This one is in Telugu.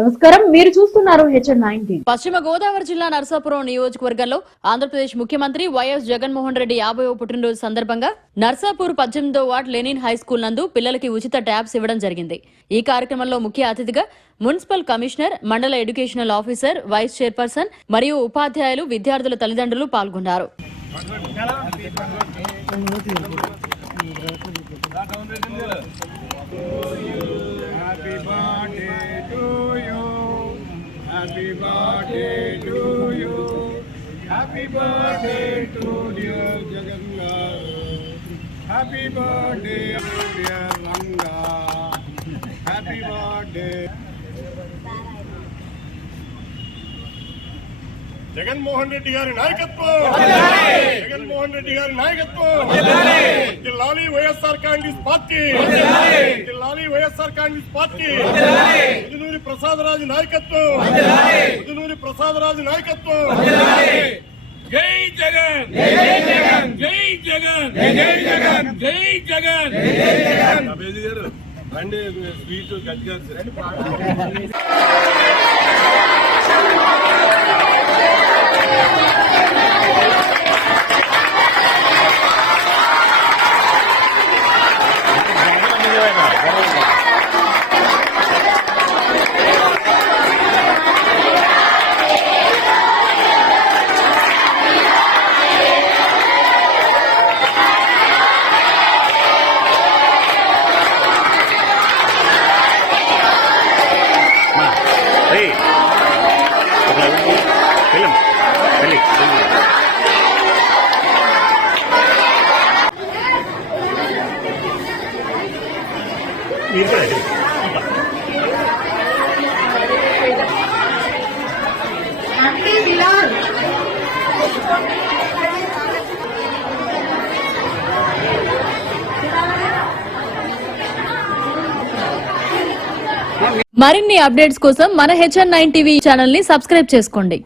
నమస్కారం, మీరు చూస్తున్నారు HN9. పశ్చిమ గోదావరి జిల్లా నర్సాపురం నియోజకవర్గంలో ఆంధ్రప్రదేశ్ ముఖ్యమంత్రి వైఎస్ జగన్మోహన్ రెడ్డి 50వ పుట్టినరోజు సందర్భంగా నర్సాపూర్ 18వ వార్డ్ లెనిన్ హై స్కూల్ నందు పిల్లలకి ఉచిత ట్యాబ్స్ ఇవ్వడం జరిగింది. ఈ కార్యక్రమంలో ముఖ్య అతిథిగా మున్సిపల్ కమిషనర్, మండల ఎడ్యుకేషనల్ ఆఫీసర్, వైస్ చైర్పర్సన్ మరియు ఉపాధ్యాయులు, విద్యార్థుల తల్లిదండ్రులు పాల్గొన్నారు. Happy birthday to you. Happy birthday to dear Jagannath. Happy birthday to dear Ranga. Happy birthday. Jaganmohan Reddy గారి నాయకత్వం, జగన్మోహన్ రెడ్డి గారి నాయకత్వం, జిల్లాలి వైఎస్ఆర్ కాంగ్రెస్ పార్టీ, జిల్లాలి వైఎస్ఆర్ కాంగ్రెస్ పార్టీ, ఉదునూరి ప్రసాదరాజు నాయకత్వం, ఉదునూరి ప్రసాదరాజు నాయకత్వం. జై జగన్, జై జగన్, జై జగన్, జై జగన్, జై జగన్, జై జగన్. అభేది గారు రండి, స్వీట్ గట్టిగా. మరిన్ని అప్డేట్స్ కోసం మన HN9 టీవీ ఛానల్ ని సబ్స్క్రైబ్ చేసుకోండి.